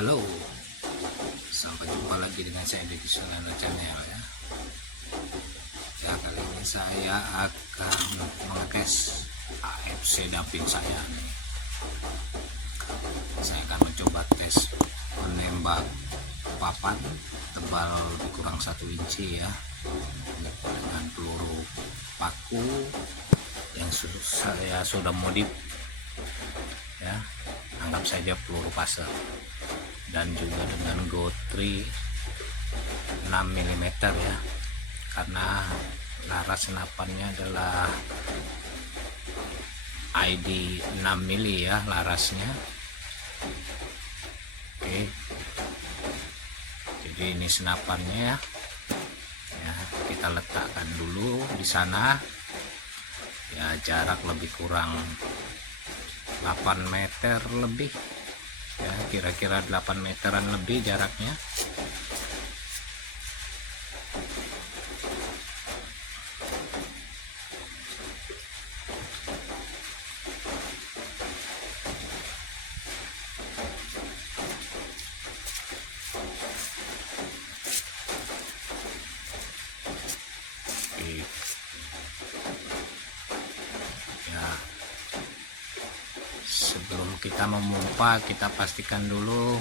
Halo, sampai jumpa lagi dengan saya di Sunano Channel ya. Ya, kali ini saya akan mengetes AFC damping saya nih. Saya akan mencoba tes menembak papan tebal kurang 1 inci ya, dengan peluru paku yang saya sudah modif ya, anggap saja peluru pasir, dan juga dengan GoTri 6 mm ya, karena laras senapannya adalah ID 6 mili ya larasnya. Oke, jadi ini senapannya ya, kita letakkan dulu di sana ya, jarak lebih kurang 8 meter lebih ya, kira-kira 8 meteran lebih jaraknya. Oke. Ya, sebelum kita memompa, kita pastikan dulu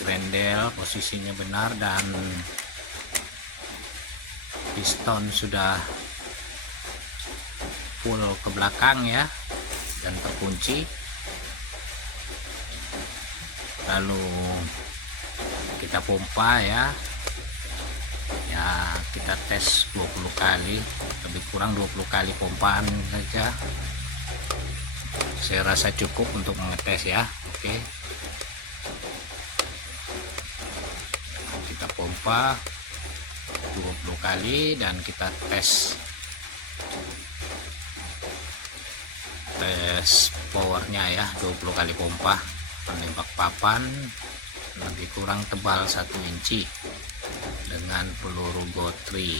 grendel posisinya benar dan piston sudah full ke belakang ya, dan terkunci. Lalu kita pompa ya, kita tes 20 kali, lebih kurang 20 kali pompaan saja saya rasa cukup untuk mengetes ya. Oke, kita pompa 20 kali dan kita tes powernya ya, 20 kali pompa menembak papan lebih kurang tebal 1 inci dengan peluru GoTri.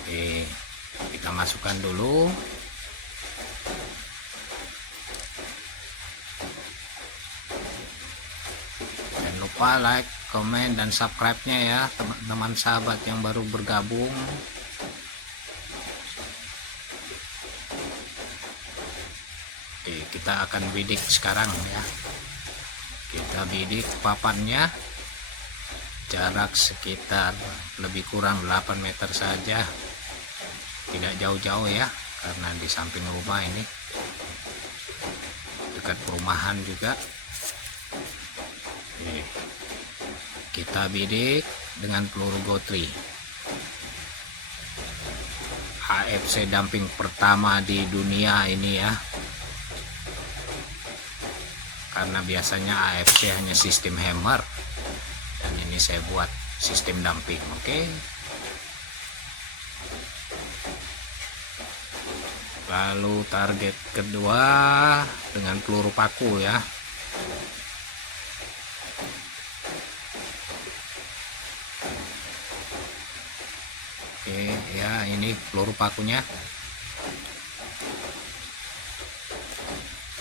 Oke, kita masukkan dulu. Jangan lupa like, komen, dan subscribe-nya ya teman-teman sahabat yang baru bergabung. Oke, kita akan bidik sekarang ya. Kita bidik papannya, jarak sekitar lebih kurang 8 meter saja, tidak jauh-jauh ya, karena di samping rumah ini, dekat perumahan juga. Oke, kita bidik dengan peluru GoTri AFC damping pertama di dunia ini ya, karena biasanya AFC hanya sistem hammer, dan ini saya buat sistem damping. Oke, lalu target kedua dengan peluru paku ya. Oke ya, ini peluru pakunya.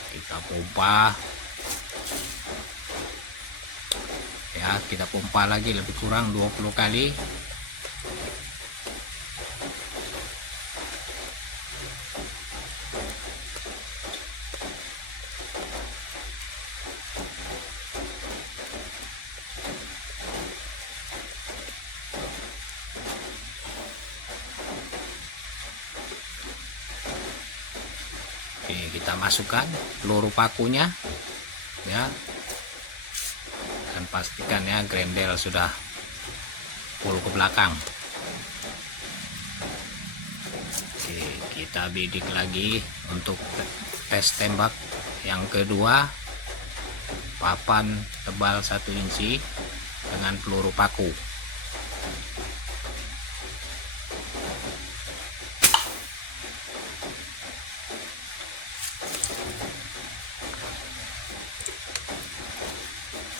Kita pompa ya, kita pompa lagi lebih kurang 20 kali. Oke, kita masukkan peluru pakunya ya, dan pastikan ya grendel sudah full ke belakang. Oke, kita bidik lagi untuk tes tembak yang kedua, papan tebal 1 inci dengan peluru paku.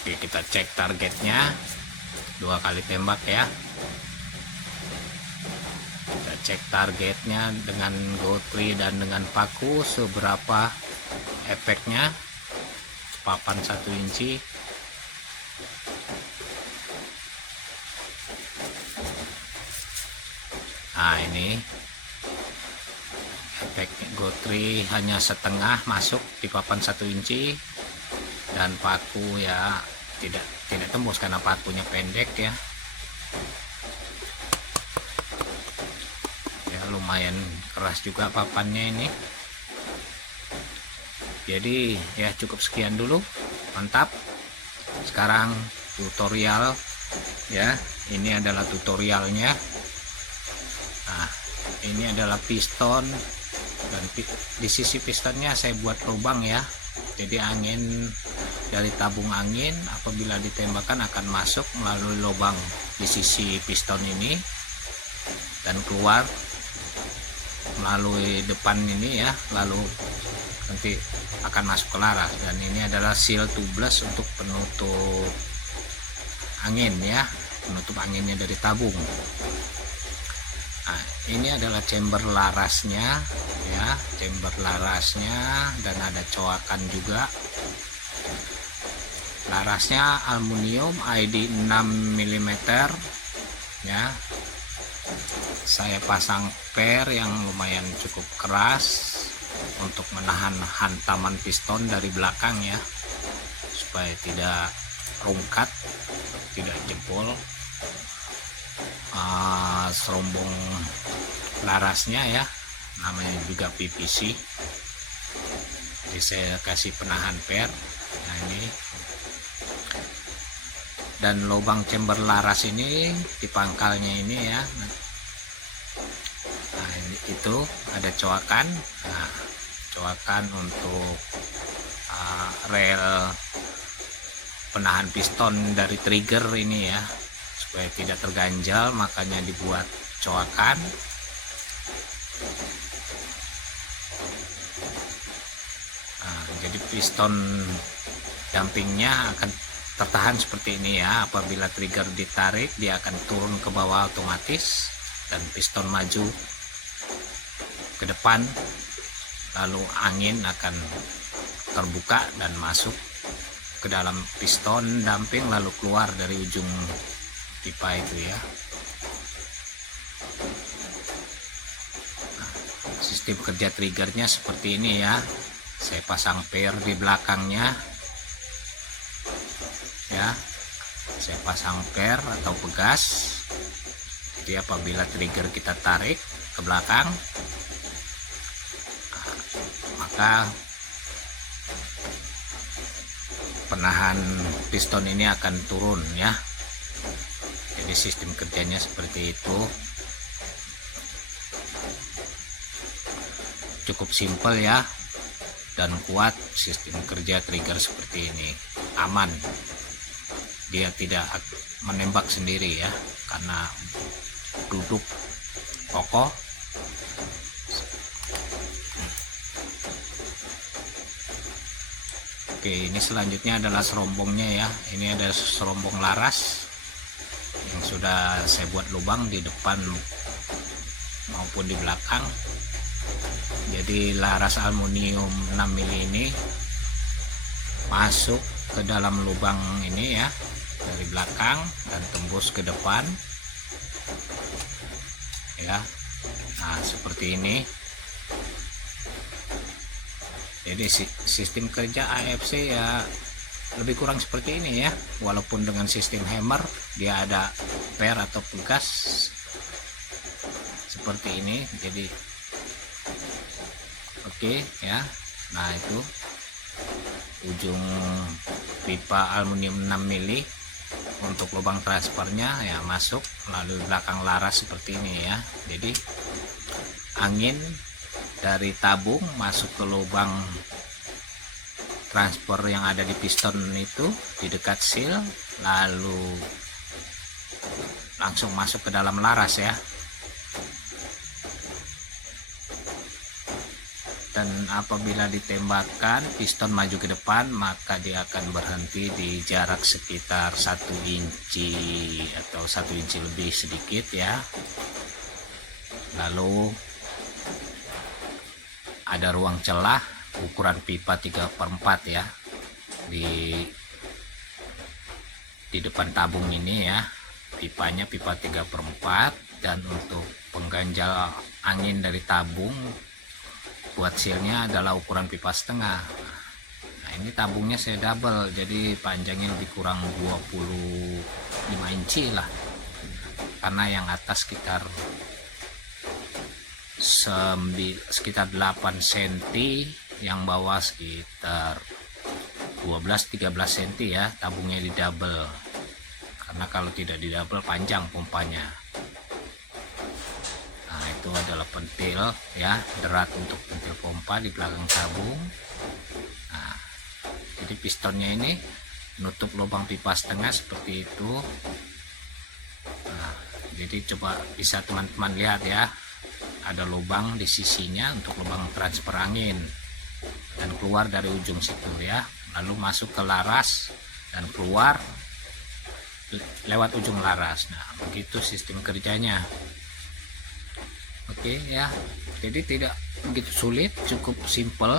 Oke, kita cek targetnya, 2 kali tembak ya. Kita cek targetnya dengan gotri dan dengan paku seberapa efeknya. Papan 1 inci. Nah, ini efek gotri hanya setengah masuk di papan 1 inci, dan paku ya tidak tembus karena pakunya pendek ya. Ya lumayan keras juga papannya ini. Jadi ya cukup sekian dulu, mantap. Sekarang tutorial ya, ini adalah tutorialnya. Nah, ini adalah piston, dan di sisi pistonnya saya buat lubang ya, jadi angin dari tabung angin apabila ditembakkan akan masuk melalui lubang di sisi piston ini dan keluar melalui depan ini ya, lalu nanti akan masuk ke laras. Dan ini adalah seal tubeless untuk penutup angin ya, penutup anginnya dari tabung. Nah, ini adalah chamber larasnya ya, chamber larasnya, dan ada coakan juga. Larasnya aluminium ID 6 mm ya. Saya pasang per yang lumayan cukup keras untuk menahan hantaman piston dari belakang ya, supaya tidak rungkat, tidak jebol. Serombong larasnya ya, namanya juga PVC, jadi saya kasih penahan per. Nah, ini dan lubang chamber laras ini di pangkalnya ini ya. Nah, itu ada coakan. Nah, coakan untuk rel penahan piston dari trigger ini ya, supaya tidak terganjal, makanya dibuat coakan. Nah, jadi piston dampingnya akan tertahan seperti ini ya. Apabila trigger ditarik, dia akan turun ke bawah otomatis, dan piston maju ke depan, lalu angin akan terbuka dan masuk ke dalam piston damping, lalu keluar dari ujung pipa itu ya. Nah, sistem kerja triggernya seperti ini ya. Saya pasang per di belakangnya ya, saya pasang per atau pegas, jadi apabila trigger kita tarik ke belakang, maka penahan piston ini akan turun ya. Jadi sistem kerjanya seperti itu, cukup simpel ya, dan kuat. Sistem kerja trigger seperti ini aman, dia tidak menembak sendiri ya, karena duduk kokoh. Oke, ini selanjutnya adalah serombongnya ya. Ini ada serombong laras yang sudah saya buat lubang di depan maupun di belakang. Jadi laras aluminium 6 mm ini masuk ke dalam lubang ini ya, dari belakang dan tembus ke depan ya. Nah, seperti ini. Jadi sistem kerja AFC ya lebih kurang seperti ini ya, walaupun dengan sistem hammer dia ada per atau pegas seperti ini. Jadi oke ya. Nah, itu ujung pipa aluminium 6 mm untuk lubang transfernya ya, masuk melalui belakang laras seperti ini ya. Jadi angin dari tabung masuk ke lubang transfer yang ada di piston itu di dekat seal, lalu langsung masuk ke dalam laras ya. dan apabila ditembakkan piston maju ke depan, maka dia akan berhenti di jarak sekitar 1 inci atau 1 inci lebih sedikit ya. Lalu ada ruang celah ukuran pipa 3/4 ya di depan tabung ini ya. Pipanya pipa 3/4, dan untuk pengganjal angin dari tabung buat sealnya adalah ukuran pipa setengah. Nah, ini tabungnya saya double, jadi panjangnya lebih kurang 25 inci lah, karena yang atas sekitar 8 cm, yang bawah sekitar 12-13 cm ya. Tabungnya di double, karena kalau tidak di double panjang pompanya. Nah, itu adalah pentil ya, derat untuk pentil pompa di belakang tabung. Nah, jadi pistonnya ini nutup lubang pipa setengah seperti itu. Nah, jadi coba bisa teman-teman lihat ya, ada lubang di sisinya untuk lubang transfer angin, dan keluar dari ujung situ ya, lalu masuk ke laras dan keluar lewat ujung laras. Nah, begitu sistem kerjanya. Oke ya, jadi tidak begitu sulit, cukup simple.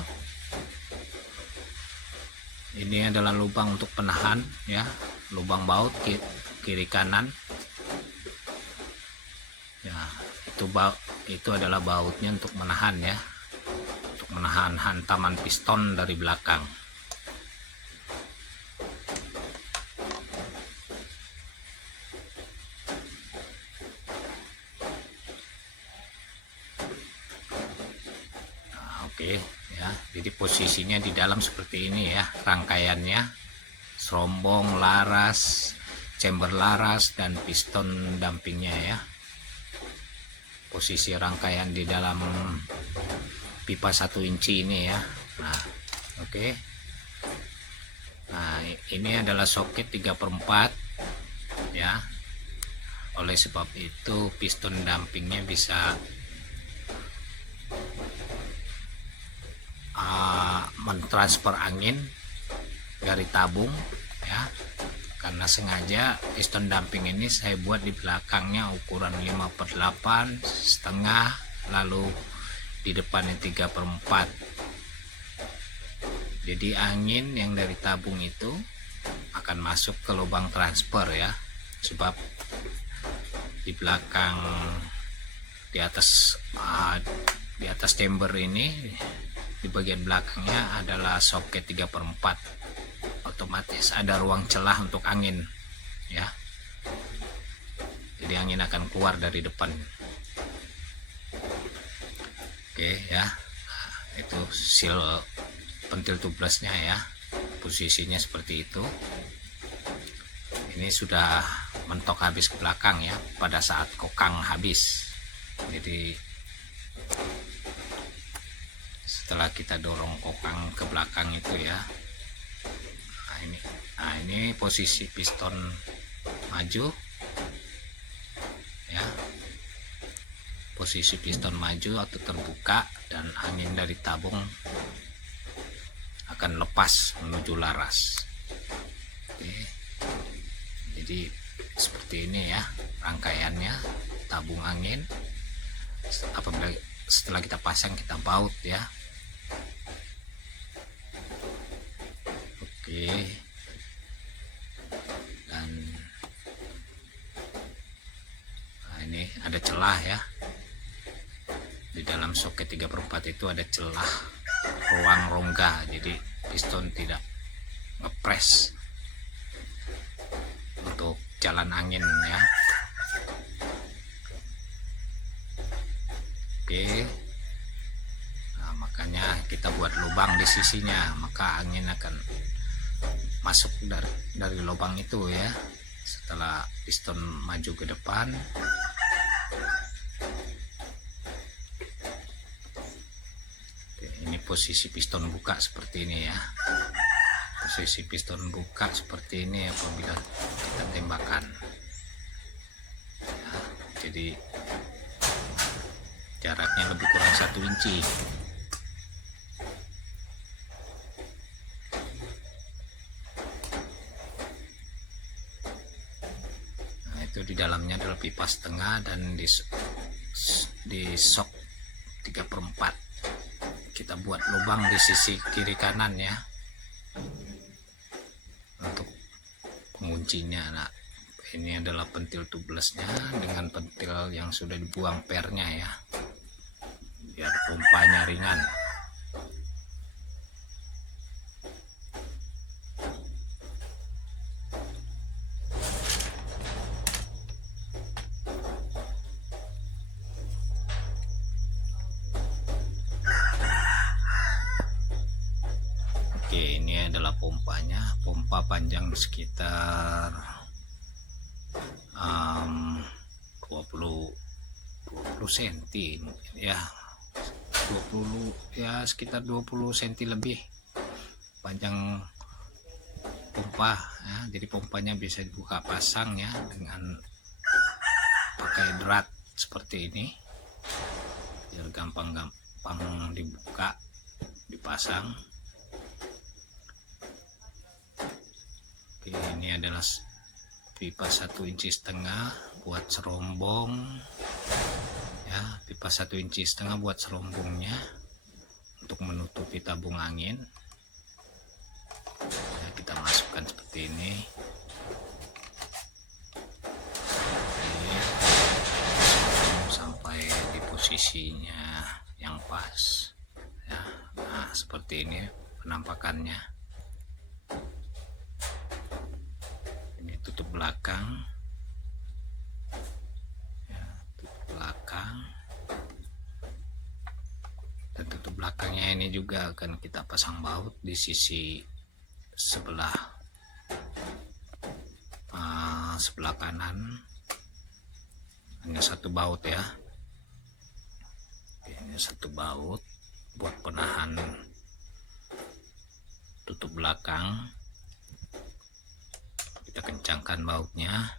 Ini adalah lubang untuk penahan ya, lubang baut kiri kanan ya. Itu adalah bautnya untuk menahan ya, untuk menahan hantaman piston dari belakang. Oke ya, jadi posisinya di dalam seperti ini ya, rangkaiannya serombong, laras, chamber laras, dan piston dampingnya ya. Posisi rangkaian di dalam pipa 1 inci ini ya. Nah, oke. Nah, ini adalah soket 3/4 ya. Oleh sebab itu piston dampingnya bisa mentransfer angin dari tabung ya, karena sengaja piston damping ini saya buat di belakangnya ukuran 5/8 setengah, lalu di depannya 3/4. Jadi angin yang dari tabung itu akan masuk ke lubang transfer ya, sebab di belakang di atas chamber ini, di bagian belakangnya adalah soket 3/4, otomatis ada ruang celah untuk angin ya, jadi angin akan keluar dari depan. Oke ya, nah, itu seal pentil tublesnya ya, posisinya seperti itu. Ini sudah mentok habis ke belakang ya, pada saat kokang habis. Jadi setelah kita dorong kokang ke belakang itu ya, nah ini posisi piston maju ya, posisi piston maju atau terbuka, dan angin dari tabung akan lepas menuju laras. Oke. Jadi seperti ini ya rangkaiannya tabung angin. Apabila setelah kita pasang, kita baut ya. Oke, dan nah ini ada celah ya, di dalam soket 3/4 itu ada celah, ruang rongga, jadi piston tidak ngepres untuk jalan angin ya. Oke, nah makanya kita buat lubang di sisinya, maka angin akan masuk dari lubang itu ya. Setelah piston maju ke depan, oke, ini posisi piston buka seperti ini ya, posisi piston buka seperti ini apabila kita tembakan ya, jadi jaraknya lebih kurang 1 inci. Itu di dalamnya adalah pipa setengah dan di sok 3/4. Kita buat lubang di sisi kiri kanan ya untuk penguncinya. Nah, ini adalah pentil tublesnya dengan pentil yang sudah dibuang pernya ya, biar pompanya ringan. Oke, ini adalah pompanya. Pompa panjang sekitar 20 cm ya, 20 ya, sekitar 20 cm lebih panjang pompa ya. Jadi pompanya bisa dibuka pasang ya dengan pakai drat seperti ini, biar gampang dibuka dipasang. Oke, ini adalah pipa 1,5 inci buat serombong ya, pipa 1,5 inci buat serombongnya untuk menutupi tabung angin ya. Kita masukkan seperti ini. Oke, sampai di posisinya yang pas ya. Nah, seperti ini penampakannya. Tutup belakang ya, tutup belakang, dan tutup belakangnya ini juga akan kita pasang baut di sisi sebelah kanan. Hanya satu baut ya. Oke, ini satu baut buat penahan tutup belakang. Kita kencangkan bautnya.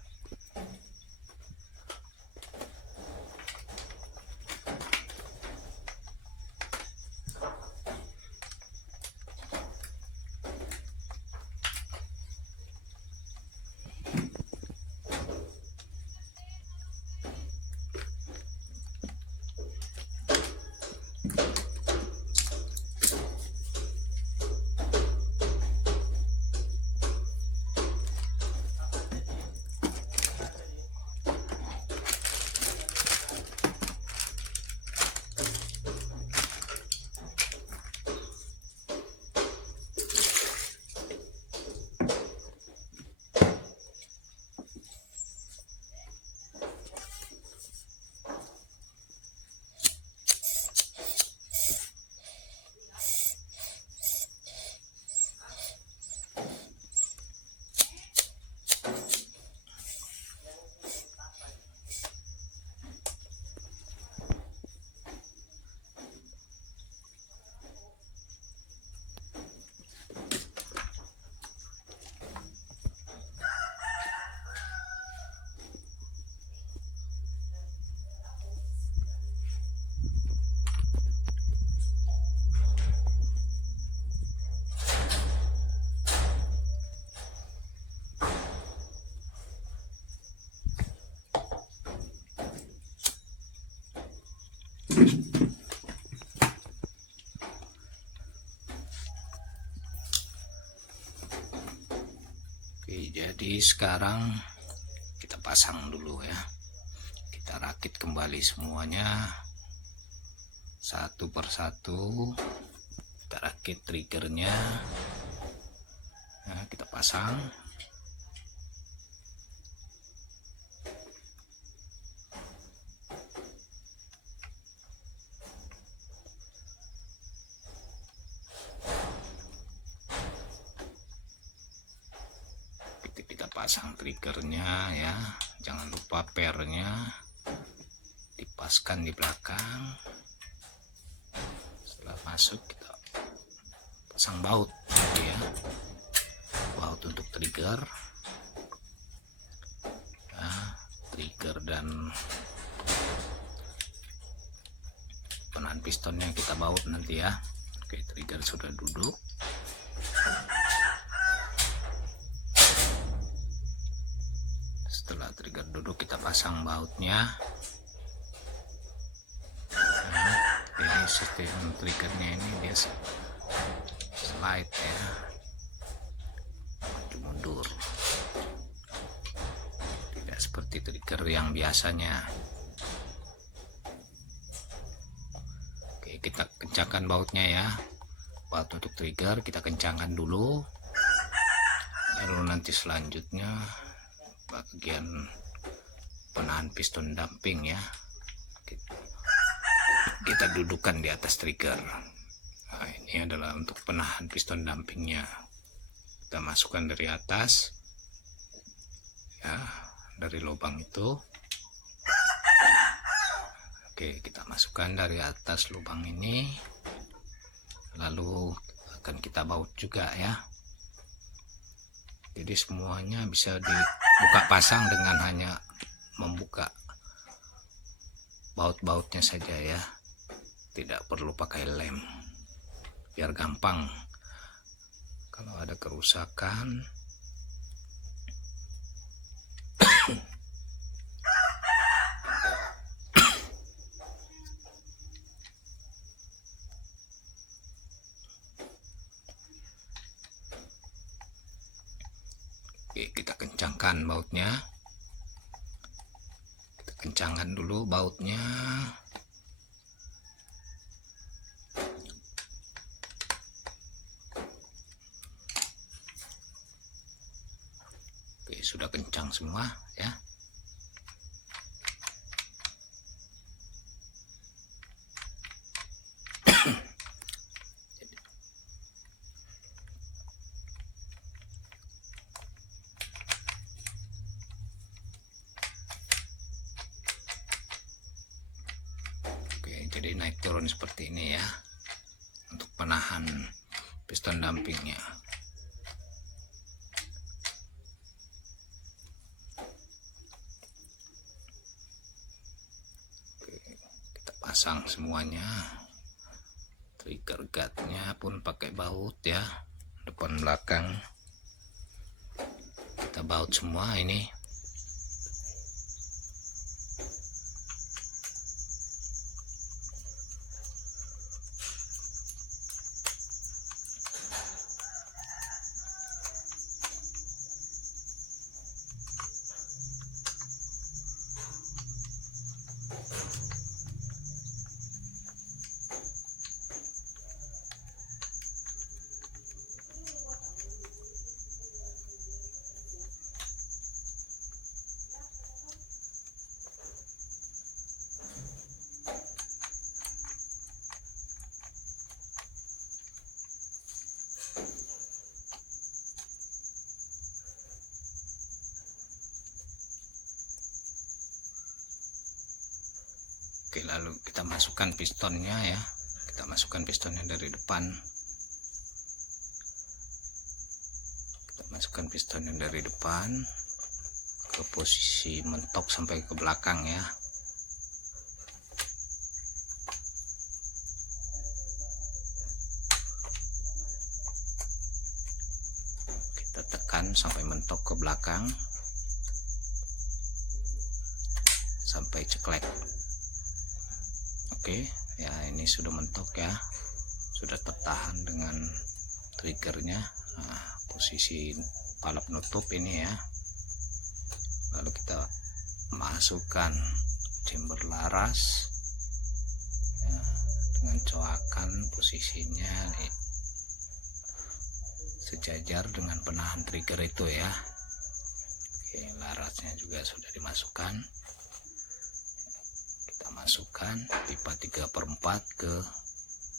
Oke, jadi sekarang kita pasang dulu ya. Kita rakit kembali semuanya satu persatu. Kita rakit triggernya. Nah, kita pasang. Kita pasang triggernya ya, jangan lupa pernya dipaskan di belakang. Setelah masuk kita pasang baut ya, baut untuk trigger ya, trigger dan penahan pistonnya kita baut nanti ya. Oke, trigger sudah duduk. Setelah trigger duduk, kita pasang bautnya. Jadi sistem triggernya ini dia slide ya, maju mundur, tidak seperti trigger yang biasanya. Oke, kita kencangkan bautnya ya. Baut untuk trigger kita kencangkan dulu, lalu nanti selanjutnya bagian penahan piston damping ya, kita dudukkan di atas trigger. Nah, ini adalah untuk penahan piston dampingnya. Kita masukkan dari atas ya, dari lubang itu. Oke, kita masukkan dari atas lubang ini, lalu akan kita baut juga ya. Jadi semuanya bisa dibuka pasang dengan hanya membuka baut-bautnya saja ya, tidak perlu pakai lem, biar gampang kalau ada kerusakan. Oke, kita kencangkan bautnya, kita kencangkan dulu bautnya. Oke, sudah kencang semua ya. Jadi naik turun seperti ini ya, untuk penahan piston dampingnya. Oke, kita pasang semuanya. Trigger guardnya pun pakai baut ya, depan belakang kita baut semua ini. Oke, lalu kita masukkan pistonnya ya, kita masukkan pistonnya dari depan, kita masukkan pistonnya dari depan ke posisi mentok sampai ke belakang ya. Kita tekan sampai mentok ke belakang sampai ceklek. Oke ya, ini sudah mentok ya, sudah tertahan dengan triggernya. Nah, posisi pala penutup ini ya, lalu kita masukkan chamber laras ya, dengan coakan posisinya sejajar dengan penahan trigger itu ya. Oke, larasnya juga sudah dimasukkan. Masukkan pipa 3/4 ke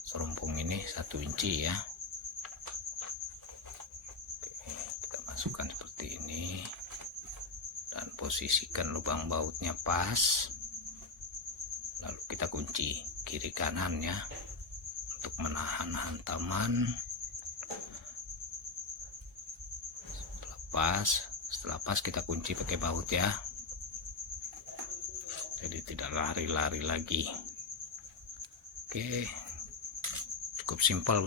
serumpung ini 1 inci ya. Oke, kita masukkan seperti ini dan posisikan lubang bautnya pas, lalu kita kunci kiri kanan ya untuk menahan hantaman. Setelah pas kita kunci pakai baut ya, jadi tidak lari-lari lagi. Oke, cukup simpel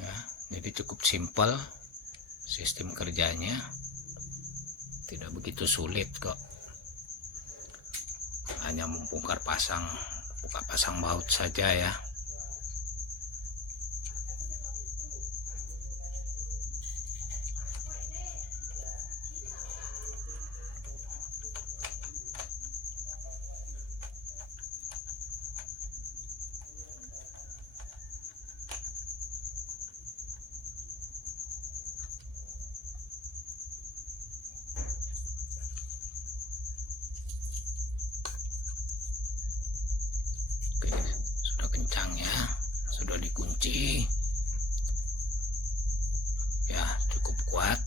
ya, jadi cukup simpel sistem kerjanya tidak begitu sulit kok, hanya membongkar buka pasang baut saja ya. Oke, sudah kencang ya, sudah dikunci ya, cukup kuat.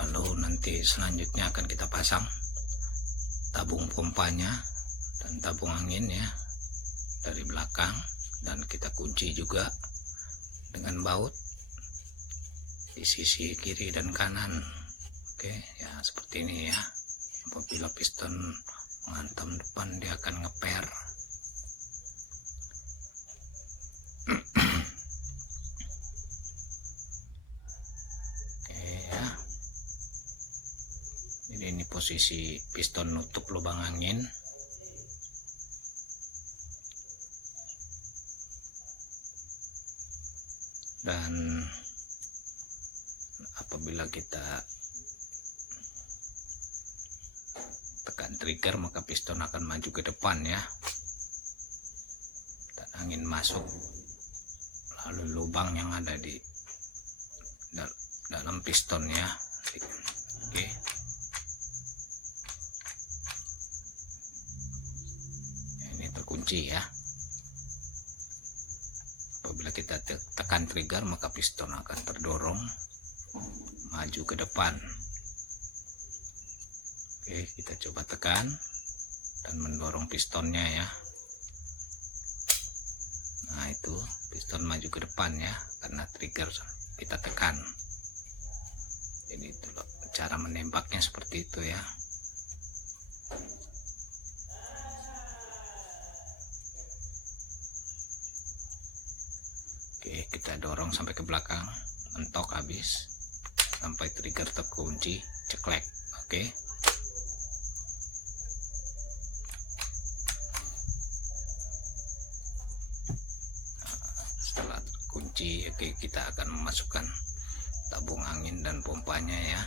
Lalu nanti selanjutnya akan kita pasang tabung pompanya dan tabung angin ya dari belakang, dan kita kunci juga dengan baut di sisi kiri dan kanan. Oke ya, seperti ini ya. Apabila piston menghantam depan, dia akan ngeper. Oke ya, jadi ini posisi piston nutup lubang angin. Dan apabila kita tekan trigger, maka piston akan maju ke depan ya, dan angin masuk lalu lubang yang ada di dalam pistonnya. Oke, ini terkunci ya. Apabila kita tekan trigger, maka piston akan terdorong maju ke depan. Oke, kita coba tekan dan mendorong pistonnya ya. Nah, itu piston maju ke depan ya, karena trigger kita tekan. Jadi itu loh, cara menembaknya seperti itu ya. Oke, kita dorong sampai ke belakang, mentok habis sampai trigger terkunci, ceklek. Oke. Setelah terkunci, oke, kita akan memasukkan tabung angin dan pompanya ya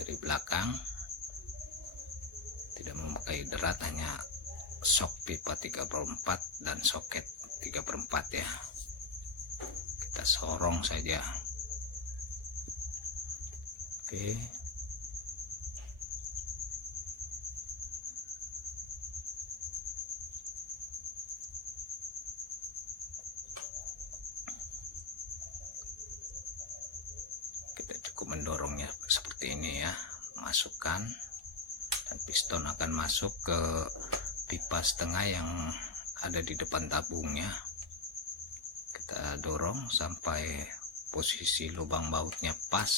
dari belakang. Tidak memakai derat, hanya sok pipa 3/4 dan soket 3/4 ya. Kita sorong saja. Oke. Kita cukup mendorongnya seperti ini ya. Masukkan, dan piston akan masuk ke pipa setengah yang ada di depan tabungnya. Kita dorong sampai posisi lubang bautnya pas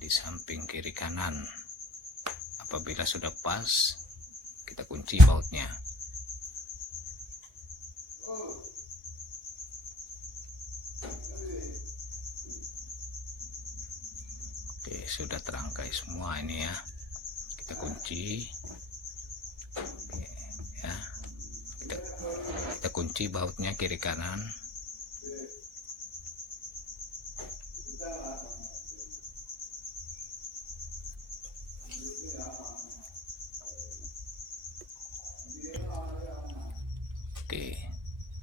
di samping kiri kanan. Apabila sudah pas, kita kunci bautnya. Oke, sudah terangkai semua ini ya. Kita kunci. Oke, ya. Kita kunci bautnya kiri kanan. Oke,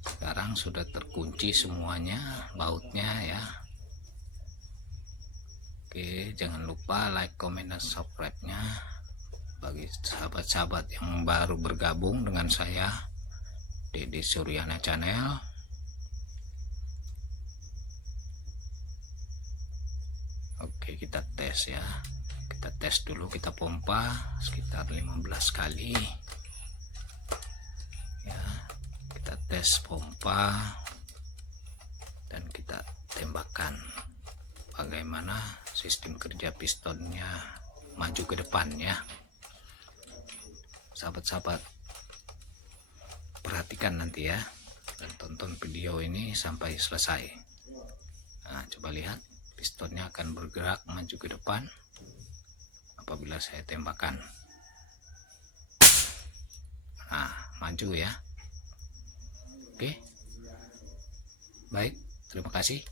sekarang sudah terkunci semuanya bautnya ya. Oke, jangan lupa like, comment, dan subscribe-nya. Bagi sahabat-sahabat yang baru bergabung dengan saya, Dede Suryana Channel. Oke, kita tes ya. Kita tes dulu, kita pompa sekitar 15 kali. Ya, kita tes pompa dan kita tembakkan bagaimana sistem kerja pistonnya maju ke depan ya. Sahabat-sahabat, perhatikan nanti ya, dan tonton video ini sampai selesai. Coba lihat, pistonnya akan bergerak maju ke depan apabila saya tembakan. Nah, maju ya. Oke. Baik, terima kasih.